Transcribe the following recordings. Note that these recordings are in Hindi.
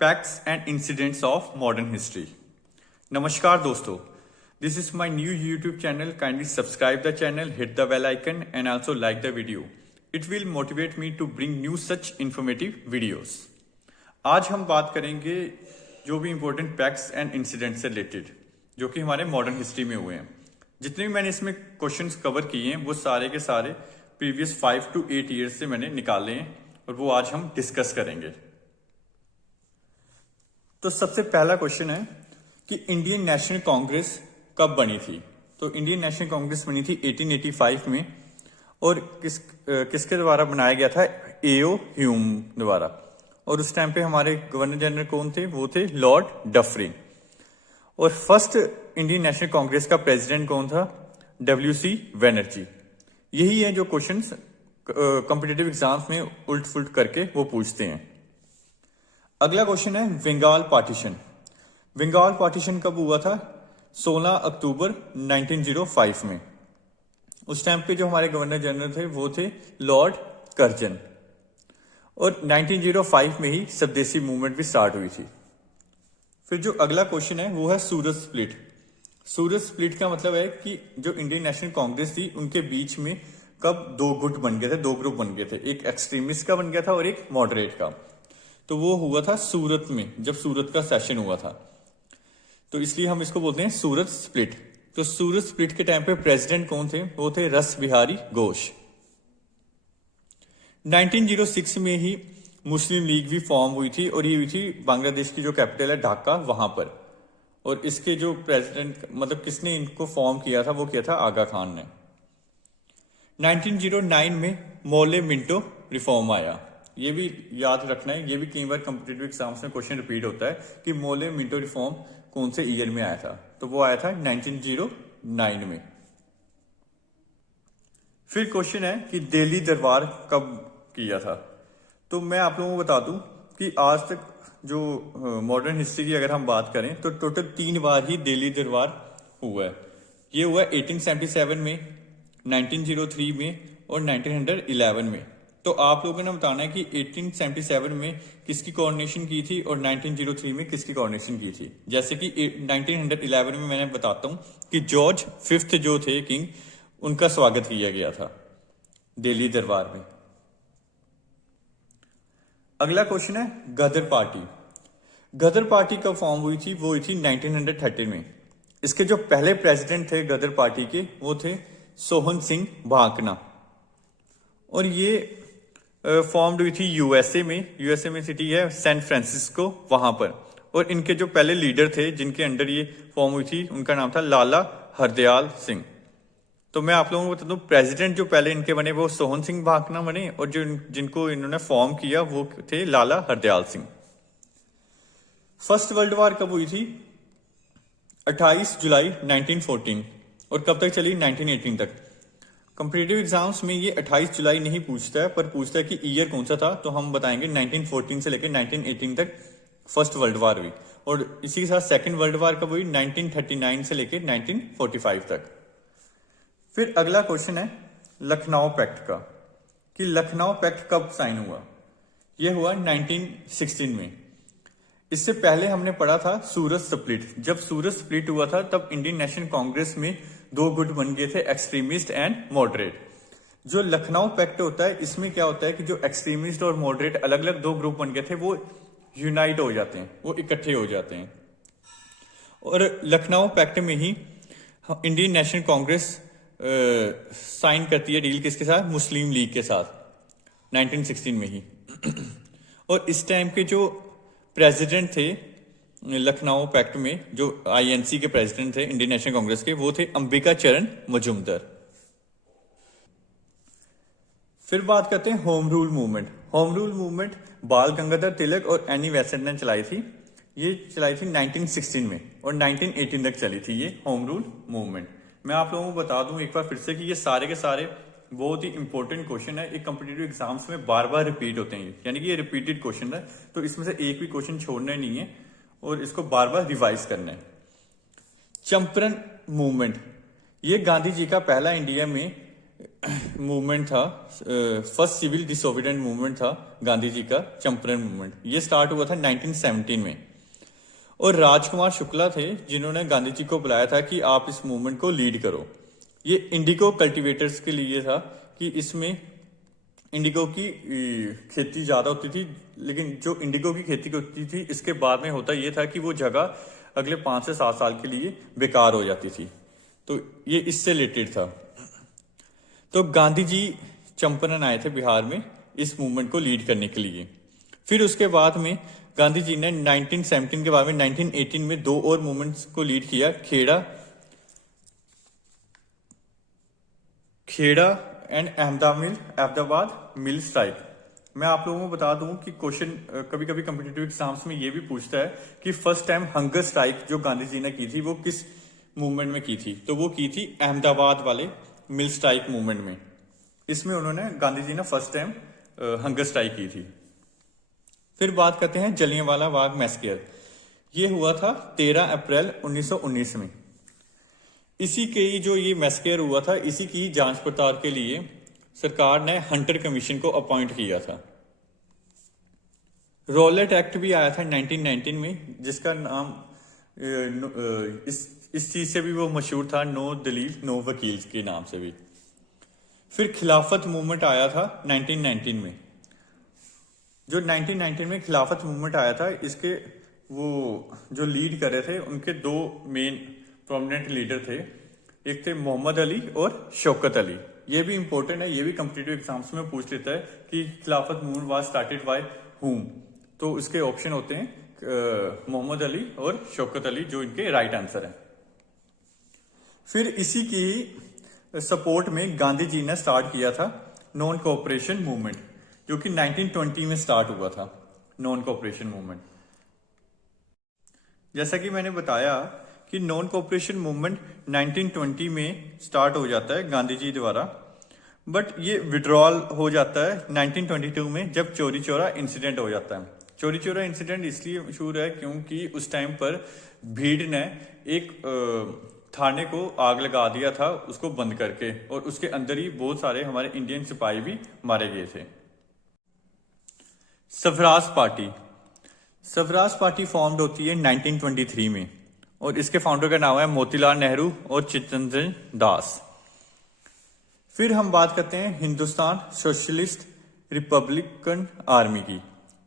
Facts and Incidents of Modern History. Namaskar दोस्तों, this is my new YouTube channel. Kindly subscribe the channel, hit the bell icon and also like the video. It will motivate me to bring new such informative videos. आज हम बात करेंगे जो भी important facts and incidents से related जो कि हमारे modern history में हुए हैं. जितने भी मैंने इसमें क्वेश्चंस कवर किए हैं वो सारे के सारे प्रीवियस 5 to 8 ईयर्स से मैंने निकाले हैं और वो आज हम डिस्कस करेंगे. तो सबसे पहला क्वेश्चन है कि इंडियन नेशनल कांग्रेस कब बनी थी. तो इंडियन नेशनल कांग्रेस बनी थी 1885 में और किसके द्वारा बनाया गया था? एओ ह्यूम द्वारा. और उस टाइम पे हमारे गवर्नर जनरल कौन थे? वो थे लॉर्ड डफरिन. और फर्स्ट इंडियन नेशनल कांग्रेस का प्रेसिडेंट कौन था? डब्ल्यू.सी. बनर्जी. यही है जो क्वेश्चंस कॉम्पिटिटिव एग्जाम्स में उल्ट फुल्ट करके वो पूछते हैं. अगला क्वेश्चन है बंगाल पार्टीशन. बंगाल पार्टीशन कब हुआ था? 16 अक्टूबर 1905 में. उस टाइम पे जो हमारे गवर्नर जनरल थे वो थे लॉर्ड कर्जन. और 1905 में ही स्वदेशी मूवमेंट भी स्टार्ट हुई थी. फिर जो अगला क्वेश्चन है वो है सूरत स्प्लिट. सूरत स्प्लिट का मतलब है कि जो इंडियन नेशनल कांग्रेस थी उनके बीच में कब दो गुट बन गए थे, दो ग्रुप बन गए थे. एक एक्सट्रीमिस्ट का बन गया था और एक मॉडरेट का. तो वो हुआ था सूरत में, जब सूरत का सेशन हुआ था. तो इसलिए हम इसको बोलते हैं सूरत स्प्लिट. तो सूरत स्प्लिट के टाइम पे प्रेसिडेंट कौन थे? वो थे रस बिहारी घोष. 1906 में ही मुस्लिम लीग भी फॉर्म हुई थी और ये हुई थी बांग्लादेश की जो कैपिटल है ढाका वहां पर. और इसके जो प्रेसिडेंट मतलब किसने इनको फॉर्म किया था? वो किया था आगा खान ने. 1909 में मोले मिंटो रिफॉर्म आया. ये भी याद रखना है, ये भी कई बार कॉम्पिटिटिव एग्जाम्स में क्वेश्चन रिपीट होता है कि मोले मिंटो रिफॉर्म कौन से ईयर में आया था. तो वो आया था 1909 में. फिर क्वेश्चन है कि दिल्ली दरबार कब किया था. तो मैं आप लोगों को बता दूं कि आज तक जो मॉडर्न हिस्ट्री की अगर हम बात करें तो टोटल 3 बार ही दिल्ली दरबार हुआ है. ये हुआ 1877 में, 1903 में और 1911 में. तो आप लोगों ने बताना है कि 1877 में किसकी कोऑर्डिनेशन की थी और 1903 में किसकी कोऑर्डिनेशन की थी. जैसे कि 1911 में मैंने बताता हूं कि जॉर्ज 5th जो थे किंग, उनका स्वागत किया गया था दिल्ली दरबार में. अगला क्वेश्चन है गदर पार्टी. गदर पार्टी कब फॉर्म हुई थी? वो हुई थी 1930 में. इसके जो पहले प्रेसिडेंट थे गदर पार्टी के वो थे सोहन सिंह भाकना. और ये फॉर्म्ड हुई थी यूएसए में. यूएसए में सिटी है सैन फ्रांसिस्को, वहां पर. और इनके जो पहले लीडर थे जिनके अंडर ये फॉर्म हुई थी उनका नाम था लाला हरदयाल सिंह. तो मैं आप लोगों को बता दूं प्रेसिडेंट जो पहले इनके बने वो सोहन सिंह भाकना बने और जो जिनको इन्होंने फॉर्म किया वो थे Lala Hardayal Singh. First world war कब हुई थी? 28 जुलाई 1914. और कब तक चली? 1918 तक. कॉम्पिटिटिव एग्जाम्स में ये 28 जुलाई नहीं पूछता है, पर पूछता है कि ईयर कौन सा था. तो हम बताएंगे 1914 से लेकर 1918 तक फर्स्ट वर्ल्ड वॉर हुई. और इसी के साथ सेकंड वर्ल्ड वॉर कब हुई? 1939 से लेकर 1945 तक. फिर अगला क्वेश्चन है लखनऊ पैक्ट का, कि लखनऊ पैक्ट कब साइन हुआ. यह हुआ 1916 में. इससे पहले हमने पढ़ा था सूरत स्प्लिट. जब सूरत स्प्लिट हुआ था तब इंडियन नेशनल कांग्रेस में दो गुट बन गए थे, एक्सट्रीमिस्ट एंड मॉडरेट. जो लखनऊ पैक्ट होता है इसमें क्या होता है कि जो एक्सट्रीमिस्ट और मॉडरेट अलग अलग दो ग्रुप बन गए थे वो यूनाइट हो जाते हैं, वो इकट्ठे हो जाते हैं. और लखनऊ पैक्ट में ही इंडियन नेशनल कांग्रेस साइन करती है डील किसके साथ? मुस्लिम लीग के साथ 1916 में ही. और इस टाइम के जो प्रेसिडेंट थे लखनऊ पैक्ट में, जो आईएनसी के प्रेसिडेंट थे इंडियन नेशनल कांग्रेस के, वो थे अंबिका चरण मजूमदार. फिर बात करते हैं home rule movement. Home rule movement बाल गंगाधर तिलक और एनी बेसेंट ने चलाई थी. ये चलाई थी 1916 में और 1918 तक चली थी ये होम रूल मूवमेंट. मैं आप लोगों को बता दूं एक बार फिर से कि ये सारे के सारे बहुत ही इंपॉर्टेंट क्वेश्चन है. एक कॉम्पिटिटिव एग्जाम्स में बार बार रिपीट होते हैं, यानी कि ये रिपीटेड क्वेश्चन है. तो इसमें से एक भी क्वेश्चन छोड़ना नहीं है और इसको बार बार रिवाइज करना है. चंपारण मूवमेंट, ये गांधी जी का पहला इंडिया में मूवमेंट था, फर्स्ट सिविल डिसोबीडिएंट मूवमेंट था गांधी जी का चंपारण मूवमेंट। ये स्टार्ट हुआ था 1917 में, और राजकुमार शुक्ला थे जिन्होंने गांधी जी को बुलाया था कि आप इस मूवमेंट को लीड करो। ये इंडिगो कल्टीवेटर्स के लिए था कि इसमें इंडिगो की खेती ज्यादा होती थी, लेकिन जो इंडिगो की खेती होती थी इसके बाद में होता ये था कि वो जगह अगले 5 से 7 साल के लिए बेकार हो जाती थी। तो ये इससे रिलेटेड था। तो गांधी जी चंपारण आए थे बिहार में इस मूवमेंट को लीड करने के लिए। फिर उसके बाद में गांधी जी ने 1917 के बाद में 1918 में 2 और मूवमेंट्स को लीड किया, Kheda and Ahmedabad mill strike. मैं आप लोगों को बता दूं कि क्वेश्चन कभी कभी कॉम्पिटिटिव एग्जाम्स में ये भी पूछता है कि फर्स्ट टाइम हंगर स्ट्राइक जो गांधी जी ने की थी वो किस मूवमेंट में की थी। तो वो की थी अहमदाबाद वाले मिल स्ट्राइक मूवमेंट में। इसमें उन्होंने गांधी जी ने फर्स्ट टाइम हंगर स्ट्राइक की थी। फिर बात करते हैं जलियांवाला बाग मैसेकर। ये हुआ था 13 अप्रैल 1919 में। इसी के ही जो ये मैसेकर हुआ था, इसी की जांच पड़ताल के लिए सरकार ने हंटर कमीशन को अपॉइंट किया था। रॉलेट एक्ट भी आया था 1919 में, जिसका नाम इस चीज से भी वो मशहूर था, नो दलील नो वकील के नाम से भी। फिर खिलाफत मूवमेंट आया था 1919 में। जो 1919 में खिलाफत मूवमेंट आया था, इसके वो जो लीड कर रहे थे उनके 2 मेन प्रोमिनेंट लीडर थे। एक थे मोहम्मद अली और शौकत अली। ये भी इंपॉर्टेंट है, ये भी कॉम्पिटिटिव एग्जाम्स में पूछ लेता है कि खिलाफत movement was started by whom. तो उसके ऑप्शन होते हैं मोहम्मद अली और शौकत अली, जो इनके राइट आंसर है। फिर इसी की सपोर्ट में गांधी जी ने स्टार्ट किया था नॉन कोऑपरेशन मूवमेंट, जो कि 1920 में स्टार्ट हुआ था नॉन कोऑपरेशन मूवमेंट। जैसा कि मैंने बताया कि नॉन कोऑपरेशन मूवमेंट 1920 में स्टार्ट हो जाता है गांधी जी द्वारा, बट ये विड्रॉल हो जाता है 1922 में, जब चौरी चौरा इंसिडेंट हो जाता है। चौरी चौरा इंसिडेंट इसलिए मशहूर है क्योंकि उस टाइम पर भीड़ ने एक थाने को आग लगा दिया था उसको बंद करके, और उसके अंदर ही बहुत सारे हमारे इंडियन सिपाही भी मारे गए थे। स्वराज पार्टी फॉर्म्ड होती है 1923 में, और इसके फाउंडर का नाम है मोतीलाल नेहरू और चित्तरंजन दास। फिर हम बात करते हैं हिंदुस्तान सोशलिस्ट रिपब्लिकन आर्मी की,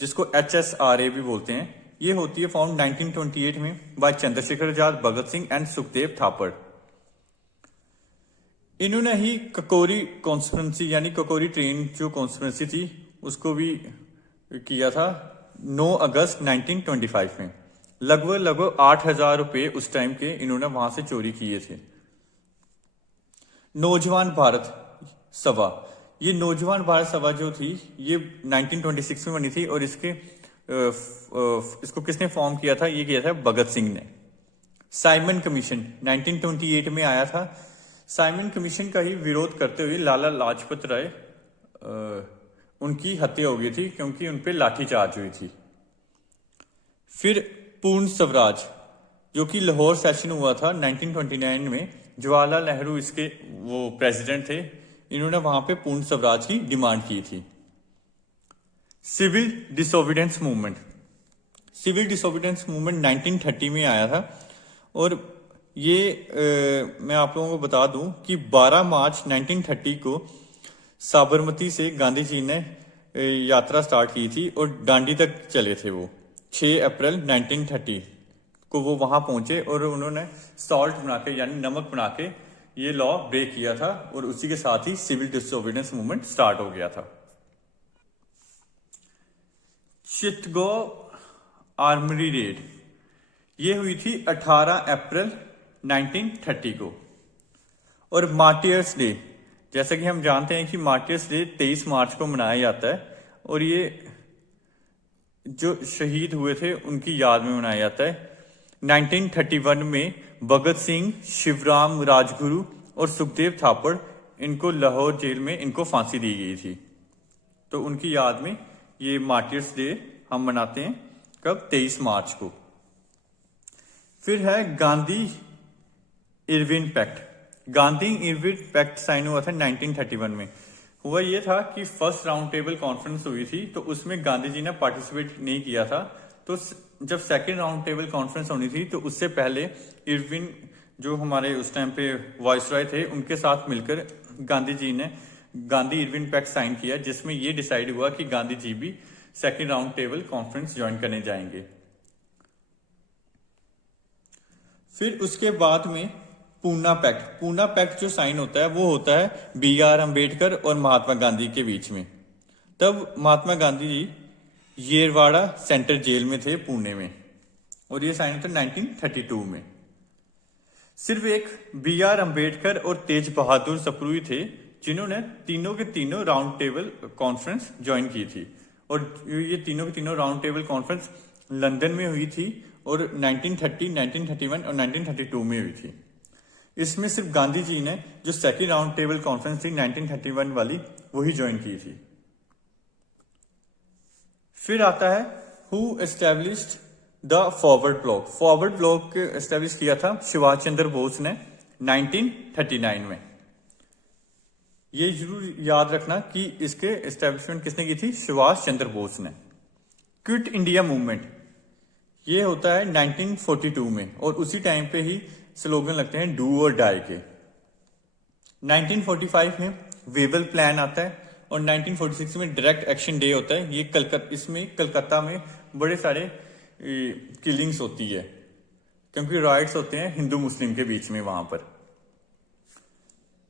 जिसको HSRA भी बोलते हैं। ये होती है फॉर्म 1928 में बाय चंद्रशेखर आजाद, भगत सिंह एंड सुखदेव थापड़। इन्होंने ही ककोरी कॉन्स्पिरेंसी यानी ककोरी ट्रेन जो कॉन्स्पिरेंसी थी उसको भी किया था 9 अगस्त 1925 में। लगभग 8,000 रुपए उस टाइम के इन्होंने वहां से चोरी किए थे। नौजवान भारत सभा, ये नौजवान भारत सभा जो थी ये 1926 में बनी थी, और इसको किसने फॉर्म किया था? ये किया था भगत सिंह ने। साइमन कमीशन 1928 में आया था। साइमन कमीशन का ही विरोध करते हुए लाला लाजपत राय उनकी हत्या हो गई थी क्योंकि उनपे लाठीचार्ज हुई थी। फिर पूर्ण स्वराज, जो कि लाहौर सेशन हुआ था 1929 में, जवाहरलाल नेहरू इसके वो प्रेसिडेंट थे। इन्होंने वहां पे पूर्ण स्वराज की डिमांड की थी। सिविल डिसोबीडियंस मूवमेंट 1930 में आया था, और ये मैं आप लोगों को बता दूं कि 12 मार्च 1930 को साबरमती से गांधी जी ने यात्रा स्टार्ट की थी और दांडी तक चले थे। वो 6 अप्रैल 1930 को वो वहां पहुंचे और उन्होंने सॉल्ट बना के यानी नमक बना के ये लॉ ब्रेक किया था, और उसी के साथ ही सिविल डिसोबीडियंस मूवमेंट स्टार्ट हो गया था। चित्तगोंग आर्मरी रेड ये हुई थी 18 अप्रैल 1930 को। और मार्टियर्स डे, जैसा कि हम जानते हैं कि मार्टियर्स डे 23 मार्च को मनाया जाता है, और ये जो शहीद हुए थे उनकी याद में मनाया जाता है। 1931 में भगत सिंह, शिवराम राजगुरु और सुखदेव थापड़, इनको लाहौर जेल में इनको फांसी दी गई थी। तो उनकी याद में ये मार्टियर्स डे हम मनाते हैं कब? 23 मार्च को। फिर है Gandhi Irwin pact Gandhi Irwin pact sign हुआ था 1931 में। हुआ ये था कि फर्स्ट राउंड टेबल कॉन्फ्रेंस हुई थी तो उसमें गांधी जी ने पार्टिसिपेट नहीं किया था। तो जब सेकेंड राउंड टेबल कॉन्फ्रेंस होनी थी तो उससे पहले इरविन जो हमारे उस टाइम पे वाइसरॉय थे उनके साथ मिलकर गांधी जी ने गांधी इरविन पैक्ट साइन किया, जिसमें ये डिसाइड हुआ कि गांधी जी भी second round table conference join करने जाएंगे। फिर उसके बाद में पूना पैक्ट जो साइन होता है वो होता है BR अम्बेडकर और महात्मा गांधी के बीच में। तब महात्मा गांधी जी येरवाड़ा सेंट्रल जेल में थे पुणे में, और ये साइन होता है 1932 में। सिर्फ एक BR अम्बेडकर और तेज बहादुर सप्रू थे जिन्होंने तीनों के तीनों राउंड टेबल कॉन्फ्रेंस ज्वाइन की थी, और ये तीनों के तीनों राउंड टेबल कॉन्फ्रेंस लंदन में हुई थी और 1930, 1931 और 1932 में हुई थी। इसमें सिर्फ गांधी जी ने जो सेकेंड राउंड टेबल कॉन्फ्रेंस थी 1931 वाली वही ज्वाइन की थी। फिर आता है who established the forward block. Forward block establish किया था सुभाष चंद्र बोस ने 1939 में। ये जरूर याद रखना कि इसके एस्टेब्लिशमेंट किसने की थी, सुभाष चंद्र बोस ने। क्विट इंडिया मूवमेंट ये होता है 1942 में, और उसी टाइम पे ही स्लोगन लगते हैं डू और डाई के। 1945 में वेवल प्लान आता है, और 1946 में डायरेक्ट एक्शन डे होता है। ये इसमें कलकत्ता में बड़े सारे किलिंग्स होती है, क्योंकि राइट्स होते हैं हिंदू मुस्लिम के बीच में वहां पर।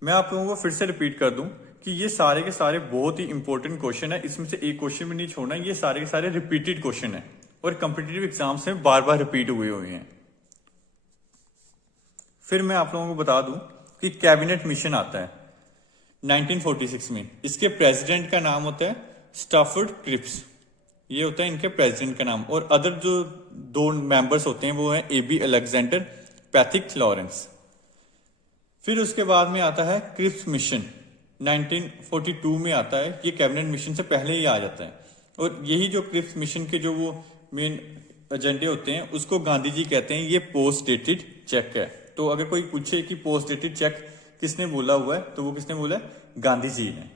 मैं आप लोगों को फिर से रिपीट कर दूं कि ये सारे के सारे बहुत ही इंपॉर्टेंट क्वेश्चन है, इसमें से एक क्वेश्चन भी नहीं छोड़ना। ये सारे के सारे रिपीटेड क्वेश्चन है और कॉम्पिटिटिव एग्जाम्स में बार बार रिपीट हुए हैं। फिर मैं आप लोगों को बता दूं कि कैबिनेट मिशन आता है 1946 में। इसके प्रेसिडेंट का नाम होता है स्टैफोर्ड क्रिप्स, ये होता है इनके प्रेसिडेंट का नाम। और अदर जो दो मेंबर्स होते हैं वो हैं AB अलेक्जेंडर, पैथिक लॉरेंस। फिर उसके बाद में आता है क्रिप्स मिशन 1942 में आता है। ये कैबिनेट मिशन से पहले ही आ जाता है, और यही जो क्रिप्स मिशन के जो वो मेन एजेंडे होते हैं उसको गांधी जी कहते हैं ये पोस्ट डेटेड चेक है। तो अगर कोई पूछे कि पोस्ट डेटेड चेक किसने बोला हुआ है तो वो किसने बोला है, गांधी जी ने।